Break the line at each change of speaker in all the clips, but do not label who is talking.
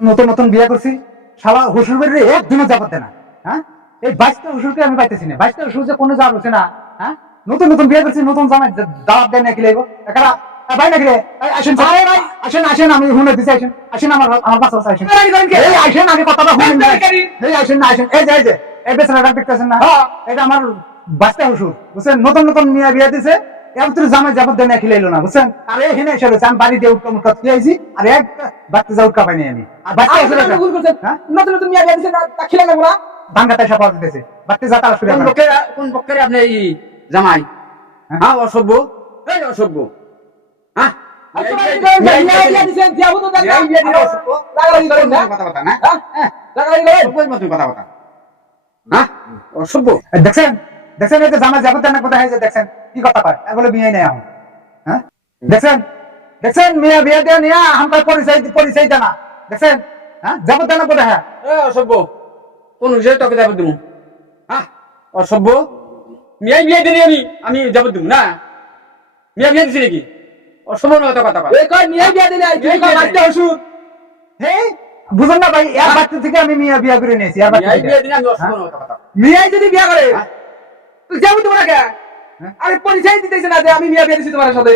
নতুন নতুন বিয়ে করছি। শালা হুসুর বেরিয়ে একদিনও যাবত দেয় না হ্যাঁ? এই বাইশটা হুসুরকে আমি পাইতেছি না। বাইশটা হুসুর যে কোনো যাওয়া হচ্ছে না হ্যাঁ? নতুন নতুন বিয়ে করছি নতুন জামাই দা- দাওয়াত দেয় নাকি লাগবো একারা ভাই নাকি রে? আসেন আরে ভাই। আসেন আসেন আমি হুনে দিছি আসেন। আসেন আমার আমার পাশে পাশে আসেন। এই আসেন আমি কথাটা শুনেন না। এই আসেন না আসেন। এই যে এই যে এই বেচারাটা দেখতেছেন না? এটা আমার বাচ্চা হুসুর বুঝছেন? নতুন নতুন মেয়ে বিয়ে দিছে। জামাই না খিলাইলো না বুঝছেন? আর এখানে এসে রয়েছে আমি বাড়ি দিয়ে উঠকা মুটকা খেয়ে আইছি আর এক বাচ্চা যা উঠকা পাইনি আমি। আর বাচ্চা এসে
ভুল করছেন
হ্যাঁ?
নতুন নতুন মিয়া দিছেন তা খিলা লাগবো না
ধান কাটা পাওয়া দিতেছে বাচ্চা যা তারা শুরু
কোন পক্ষের কোন পক্ষের আপনি এই জামাই? হ্যাঁ? অসভ্য। এই অসভ্য। হ্যাঁ? কথা কথা
হ্যাঁ?
কথা কথা হ্যাঁ?
দেখছেন? দেখছেন এই যে জামাই যাবত দেয় না কোথায় হয়েছে দেখছেন? কি কথা পায় এগুলো বিয়ে নেই এখন হ্যাঁ? দেখছেন? দেখছেন? মেয়ে বিয়ে দিয়ে নিয়ে আমার পরিচয় পরিচয় দেয় না দেখছেন? হ্যাঁ? না হ্যাঁ?
এ অসভ্য। কোন তোকে যাবত দেবো হ্যাঁ? অসভ্য? মিয়াই বিয়ে দিলি আমি আমি যাবত দেবো না? মিয়া বিয়ে দিছি নাকি? না কথা কথা
এই কয় মিয়া বিয়া দিলে তুই
মিয়া
কয় বাচ্চা ওষুধ।
এই বুঝুন না ভাই এর বাচ্চা থেকে আমি মিয়া বিয়ে করে নিয়েছি আর বাচ্চা
মিয়াই
যদি বিয়া করে
হ্যাঁ?
তুই যাব তোমার কে
হ্যাঁ?
আরে পরিচয় দিতেছে না যে আমি মিয়া বিয়া দিছি তোমার সাথে।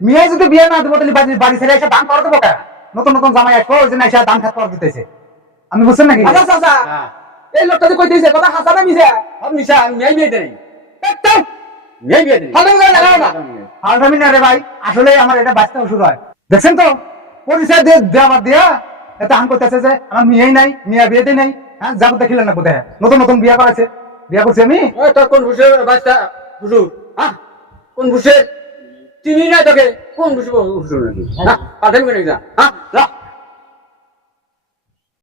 মেয়ে যদি বিয়ে না দেবো তাহলে বাড়ি বাড়ি ছেড়ে এসে দান করে দেবো কেন? নতুন নতুন জামাই আসব ওই জন্য এসে দান খাত করে দিতেছে। আমি বুঝছেন নাকি?
আচ্ছা চাচা
হ্যাঁ।
এই লোকটা যে কইতেছে কথা হাসা না
মিশা মিয়াই বিয়ে দেই। মিয়াই বিয়ে দিই।
ভালো করে লাগাও না।
রে ভাই আসলে আমার এটা বাঁচতে শুরু হয়। দেখছেন তো? পরিচয় দিয়ে দেওয়া দিয়া এটা আম করতেছে যে আমার মেয়েই নাই মিয়া মেয়ে বিয়েতে নেই। হ্যাঁ যাব দেখিলেন না কোথায় নতুন নতুন বিয়ে করেছে। বিয়ে করছি আমি?
তোর কোন বাচ্চা ভুষু হ্যাঁ কোন বুঝে তিনি না তোকে? কোন বুঝব? হুজুর নাকি হ্যাঁ পাঠান করে যা হ্যাঁ